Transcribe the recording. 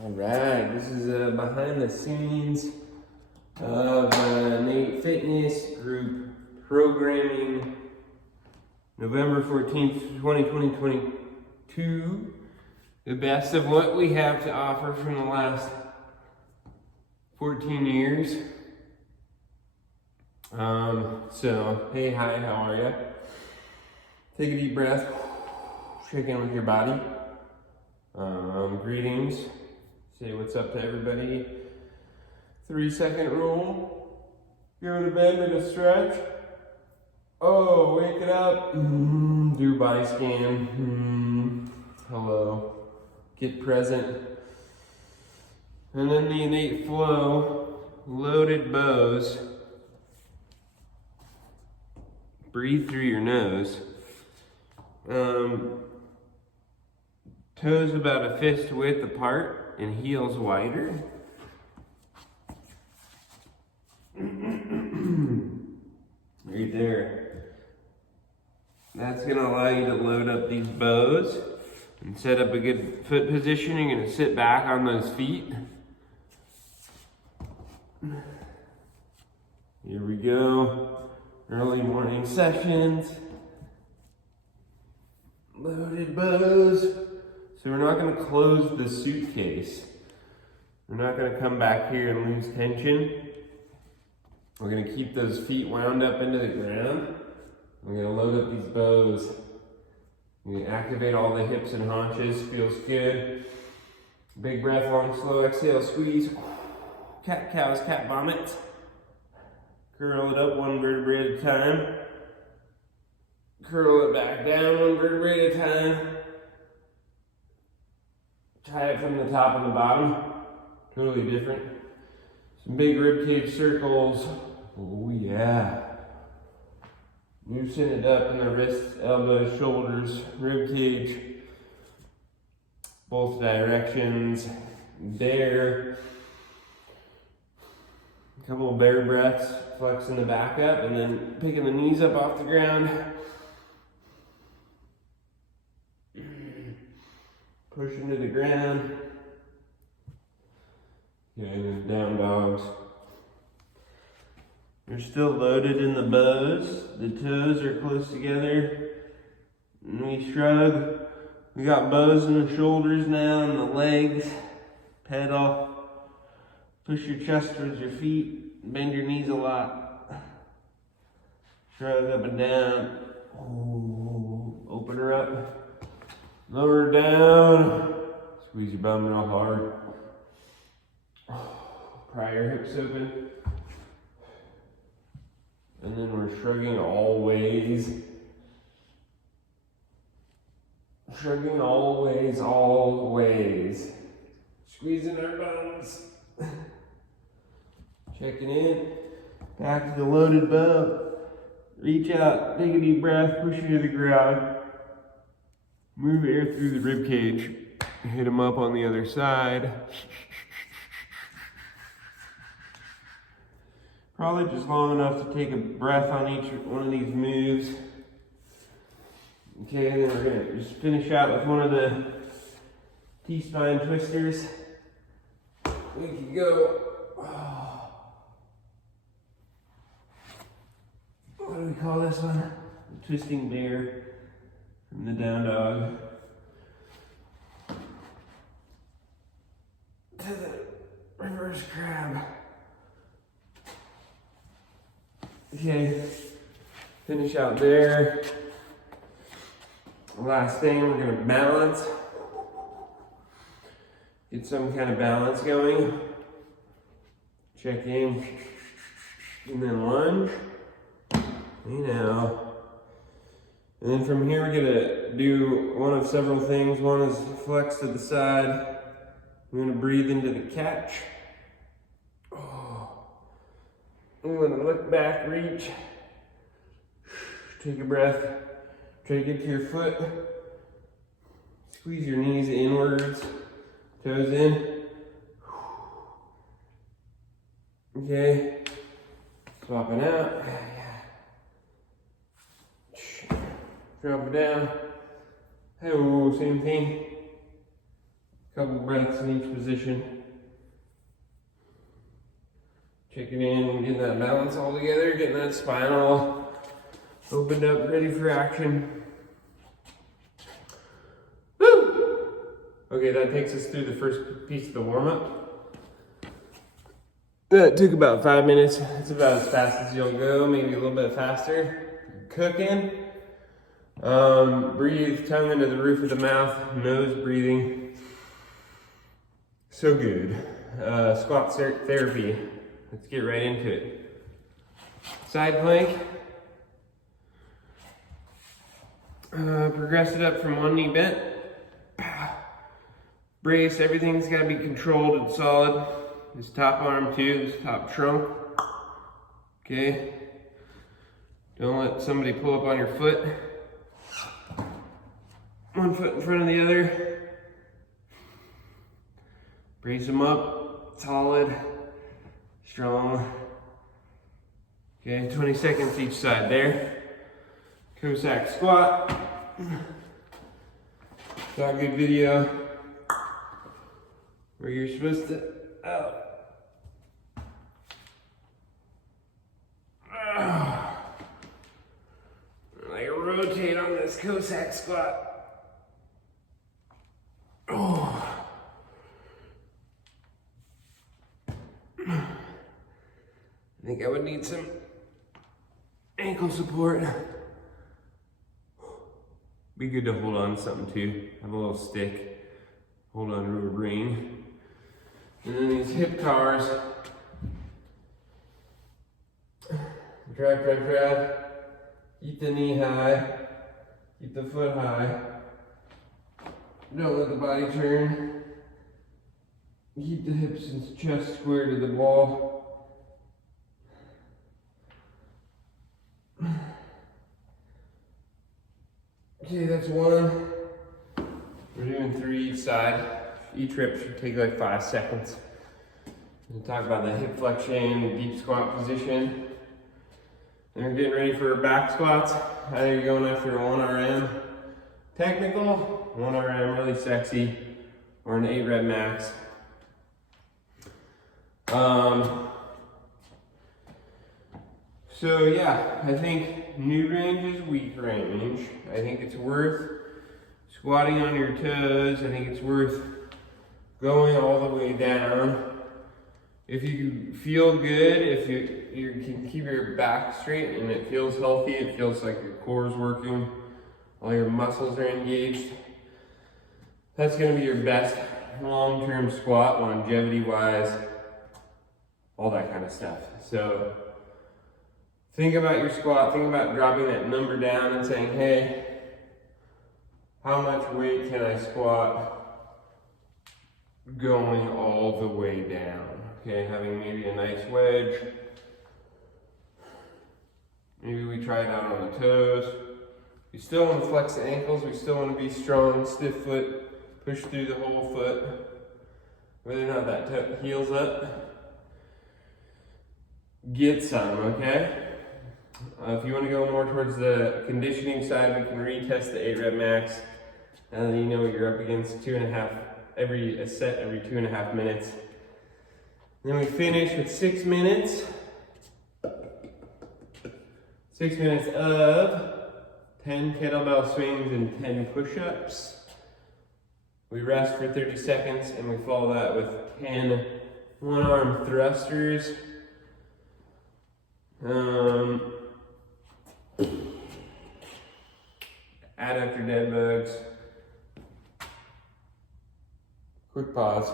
All right, this is behind the scenes of Innate Fitness group programming, November 14th, 2022. The best of what we have to offer from the last 14 years. So, hey, hi, how are you? Take a deep breath, check in with your body. Greetings. Say what's up to everybody. 3-second rule. Give it a bend and a stretch. Oh, wake it up. Do body scan. Hello. Get present. And then the innate flow. Loaded bows. Breathe through your nose. Toes about a fist width apart and heels wider. Right there. That's gonna allow you to load up these bows and set up a good foot position. You're gonna sit back on those feet. Here we go. Early morning sessions. Loaded bows. So we're not going to close the suitcase. We're not going to come back here and lose tension. We're going to keep those feet wound up into the ground. We're going to load up these bows. We're going to activate all the hips and haunches. Feels good. Big breath, long, slow exhale, squeeze. Cat cows, cat vomit. Curl it up one vertebrae at a time. Curl it back down one vertebrae at a time. Tie it from the top and the bottom. Totally different. Some big rib cage circles. Oh yeah. Loosen it up in the wrists, elbows, shoulders, rib cage. Both directions. Bear. A couple of bear breaths. Flexing the back up and then picking the knees up off the ground. Pushing to the ground. Okay, and then down dogs. You're still loaded in the bows. The toes are close together. And we shrug. We got bows in the shoulders now and the legs. Pedal. Push your chest towards your feet. Bend your knees a lot. Shrug up and down. Oh, open her up. Lower her down. Squeeze your bum real hard. Pry your hips open. And then we're shrugging all ways. Shrugging all ways, all ways. Squeezing our bums. Checking in. Back to the loaded bow. Reach out, take a deep breath, push you to the ground. Move air through the rib cage. Hit them up on the other side. Probably just long enough to take a breath on each one of these moves. Okay, and then we're gonna just finish out with one of the T-spine twisters. We can go. What do we call this one? The twisting bear. From the down dog to the reverse crab. Okay, finish out there. Last thing, we're gonna balance. Get some kind of balance going. Check in, and then lunge. You know. And then from here, we're gonna do one of several things. One is flex to the side. We're gonna breathe into the catch. We're gonna look back, reach. Take a breath. Try to get to your foot. Squeeze your knees inwards. Toes in. Okay. Swapping out. Drop it down. Oh, same thing. Couple breaths in each position. Checking in, getting that balance all together, getting that spine all opened up, ready for action. Woo! Okay, that takes us through the first piece of the warm-up. That took about 5 minutes. It's about as fast as you'll go, maybe a little bit faster. Cooking. Breathe, tongue into the roof of the mouth, nose breathing. So good. Squat therapy. Let's get right into it. Side plank. Progress it up from one knee bent. Brace, everything's got to be controlled and solid. This top arm too, this top trunk. Okay. Don't let somebody pull up on your foot. One foot in front of the other. Brace them up, solid, strong. Okay, 20 seconds each side there. Cossack squat. Got a good video where you're supposed to, like rotate on this Cossack squat. I think I would need some ankle support. Be good to hold on to something too. Have a little stick. Hold on to a ring. And then these hip towers. Drive. Keep the knee high. Keep the foot high. Don't let the body turn. Keep the hips and chest square to the wall. Okay, that's one. We're doing 3 each side. Each rep should take like 5 seconds. We'll talk about the hip flexion, deep squat position. And we're getting ready for back squats. Either you're going after a 1 RM technical, 1 RM really sexy, or an 8 rep max. So yeah, I think new range is weak range. I think it's worth squatting on your toes. I think it's worth going all the way down. If you feel good, if you can keep your back straight and it feels healthy, it feels like your core is working, all your muscles are engaged, that's gonna be your best long-term squat, longevity-wise, all that kind of stuff. So think about your squat, think about dropping that number down and saying, hey, how much weight can I squat going all the way down? Okay, having maybe a nice wedge. Maybe we try it out on the toes. We still want to flex the ankles, we still want to be strong, stiff foot, push through the whole foot. Whether or not that heels up, get some, okay? If you want to go more towards the conditioning side, we can retest the 8 rep max. And then you know you're up against a set every 2.5 minutes. Then we finish with 6 minutes. 6 minutes of 10 kettlebell swings and 10 push-ups. We rest for 30 seconds and we follow that with 10 one-arm thrusters. Adductor dead bugs. Quick pause.